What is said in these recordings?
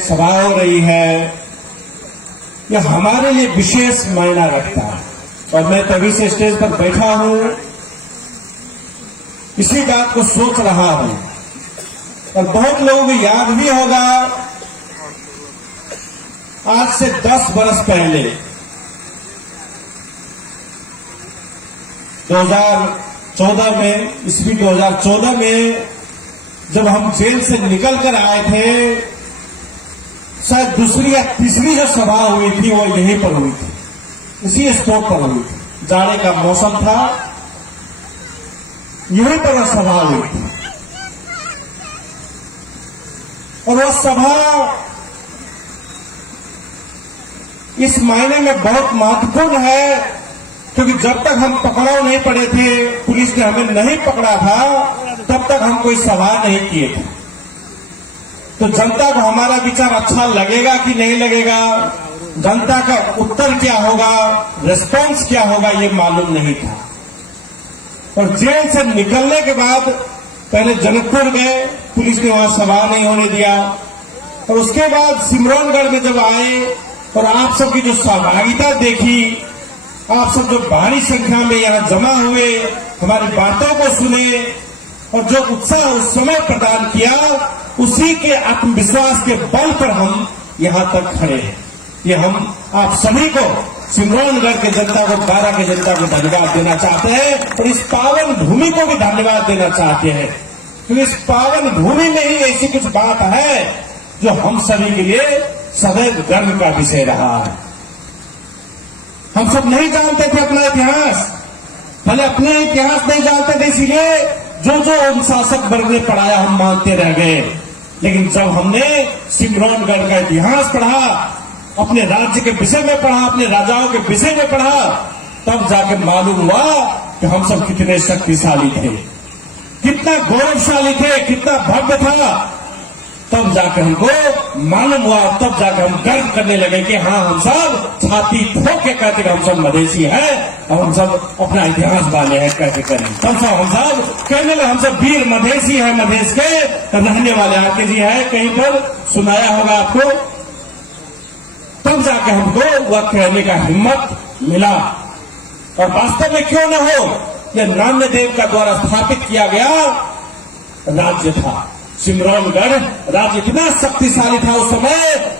सभा हो रही है, यह हमारे लिए विशेष मायना रखता है और मैं तभी से स्टेज पर बैठा हूं, इसी बात को सोच रहा हूं। और बहुत लोगों को याद भी होगा, आज से 10 वर्ष पहले 2014 में, ईस्वी 2014 में जब हम जेल से निकल कर आए थे, शायद दूसरी या तीसरी जो सभा हुई थी वो यहीं पर हुई थी, इसी स्पॉट पर हुई थी। जाड़े का मौसम था, यहीं पर वह सभा हुई थी। और वह सभा इस मायने में बहुत महत्वपूर्ण है क्योंकि जब तक हम पकड़ाव नहीं पड़े थे, पुलिस ने हमें नहीं पकड़ा था, तब तक हम कोई सभा नहीं किए थे। तो जनता को हमारा विचार अच्छा लगेगा कि नहीं लगेगा, जनता का उत्तर क्या होगा, रिस्पांस क्या होगा, ये मालूम नहीं था। और जेल से निकलने के बाद पहले जनकपुर गए, पुलिस ने वहां सभा नहीं होने दिया। और उसके बाद सिमरौनगढ़ में जब आए और आप सबकी जो सहभागिता देखी, आप सब जो भारी संख्या में यहां जमा हुए, हमारी बातों को सुने और जो उत्साह उस समय प्रदान किया, उसी के आत्मविश्वास के बल पर हम यहां तक खड़े हैं। ये हम आप सभी को, सिमरौनगढ़ के जनता को, बारा के जनता को धन्यवाद देना चाहते हैं और इस पावन भूमि को भी धन्यवाद देना चाहते हैं क्योंकि इस पावन भूमि में ही ऐसी कुछ बात है जो हम सभी के लिए सदैव गर्व का विषय रहा है। हम सब नहीं जानते थे अपना इतिहास, पहले अपने इतिहास नहीं जानते थे, इसीलिए जो शासक वर्ग ने पढ़ाया हम मानते रह गए। लेकिन जब हमने सिमरौनगढ़ का इतिहास पढ़ा, अपने राज्य के विषय में पढ़ा, अपने राजाओं के विषय में पढ़ा, तब जाके मालूम हुआ कि हम सब कितने शक्तिशाली थे, कितना गौरवशाली थे, कितना भव्य था। तब जाके हमको मालूम हुआ, तब जाके हम गर्व करने लगे कि हाँ, हम सब छाती ठोक के कहते कि हम सब मधेसी हैं और हम सब अपना इतिहास वाले हैं कहते करें। तब सब हम सब कहने लगे हम सब वीर मधेसी हैं, मधेश के रहने वाले आके जी है, कहीं पर सुनाया होगा आपको। तब जाके हमको वह कहने का हिम्मत मिला। और वास्तव में क्यों न हो, यह नान्यदेव का द्वारा स्थापित किया गया राज्य था। सिमरौनगढ़ राज्य इतना शक्तिशाली था उस समय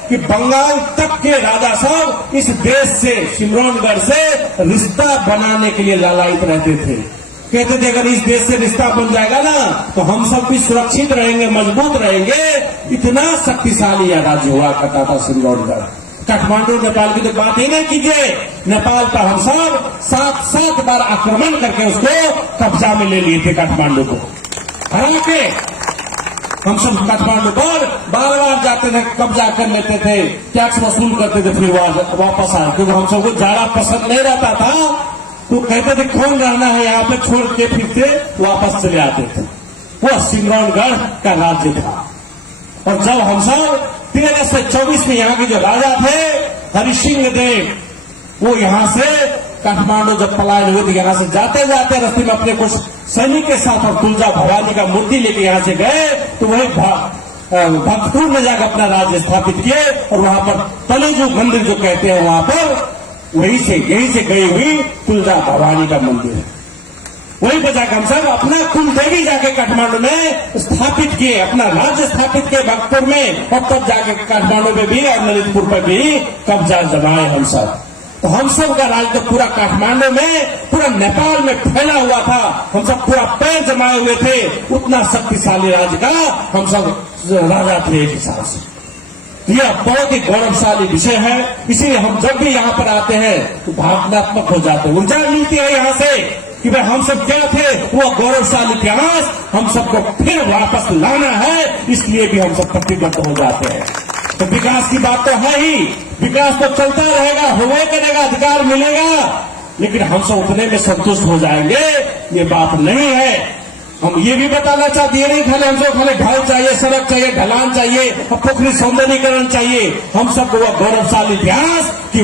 कि बंगाल तक के राजा सब इस देश से, सिमरौनगढ़ से रिश्ता बनाने के लिए लालायित रहते थे। कहते थे अगर इस देश से रिश्ता बन जाएगा ना तो हम सब भी सुरक्षित रहेंगे, मजबूत रहेंगे। इतना शक्तिशाली यह राज्य हुआ करता था सिमरौनगढ़। काठमांडू नेपाल की तो बात ही नहीं कीजिए, नेपाल पर हम सब 7 बार आक्रमण करके उसको कब्जा में ले लिए थे। काठमांडू को हरा के हम सब काठमांडू पर बार बार जाते थे, कब्जा कर लेते थे, टैक्स वसूल करते थे, फिर वापस आए क्योंकि हम सबको जाड़ा पसंद नहीं रहता था। तो कहते थे कौन रहना है यहाँ पे, छोड़ के फिर से वापस चले आते थे। वो सिमरौनगढ़ का राज्य था। और जब हम सब 1324 में यहाँ के जो राजा थे हरिसिंह देव, वो यहाँ से काठमांडू जब पलायन हुए थे, यहाँ से जाते जाते रास्ते में अपने कुछ सैनिक के साथ और तुलजा भवानी का मूर्ति लेके यहाँ से गए, तो वही भक्तपुर में जाकर अपना राज्य स्थापित किए। और वहां पर तलेजू मंदिर जो कहते हैं, वहां पर यहीं से गई हुई तुलजा भवानी का मंदिर है। वहीं पर जाकर हम सब अपना कुल देवी जाके काठमांडू में स्थापित किए, अपना राज्य स्थापित किए भक्तपुर में। और तब जाके काठमांडू में भी और ललितपुर पर भी कब्जा जमाए हम सब। तो हम सब का राज तो पूरा काठमांडू में, पूरा नेपाल में फैला हुआ था। हम सब पूरा पैर जमाए हुए थे। उतना शक्तिशाली राज्य का हम सब राजा थे एक हिसाब से। यह बहुत ही गौरवशाली विषय है। इसीलिए हम जब भी यहाँ पर आते हैं तो भावनात्मक हो जाते हैं, ऊर्जा मिलती है यहाँ से कि भाई हम सब क्या थे, वो गौरवशाली इतिहास हम सबको फिर वापस लाना है। इसलिए भी हम सब प्रतिबद्ध हो जाते हैं। तो विकास की बात तो है ही, विकास तो चलता रहेगा, होवे करेगा, अधिकार मिलेगा, लेकिन हम सब उतने में संतुष्ट हो जाएंगे, ये बात नहीं है। हम ये भी बताना चाहते हैं, नहीं खाली हम सब खाली ढाल चाहिए, सड़क चाहिए, ढलान चाहिए, पोखरी सौंदर्यीकरण चाहिए। हम सबको वह गौरवशाली इतिहास की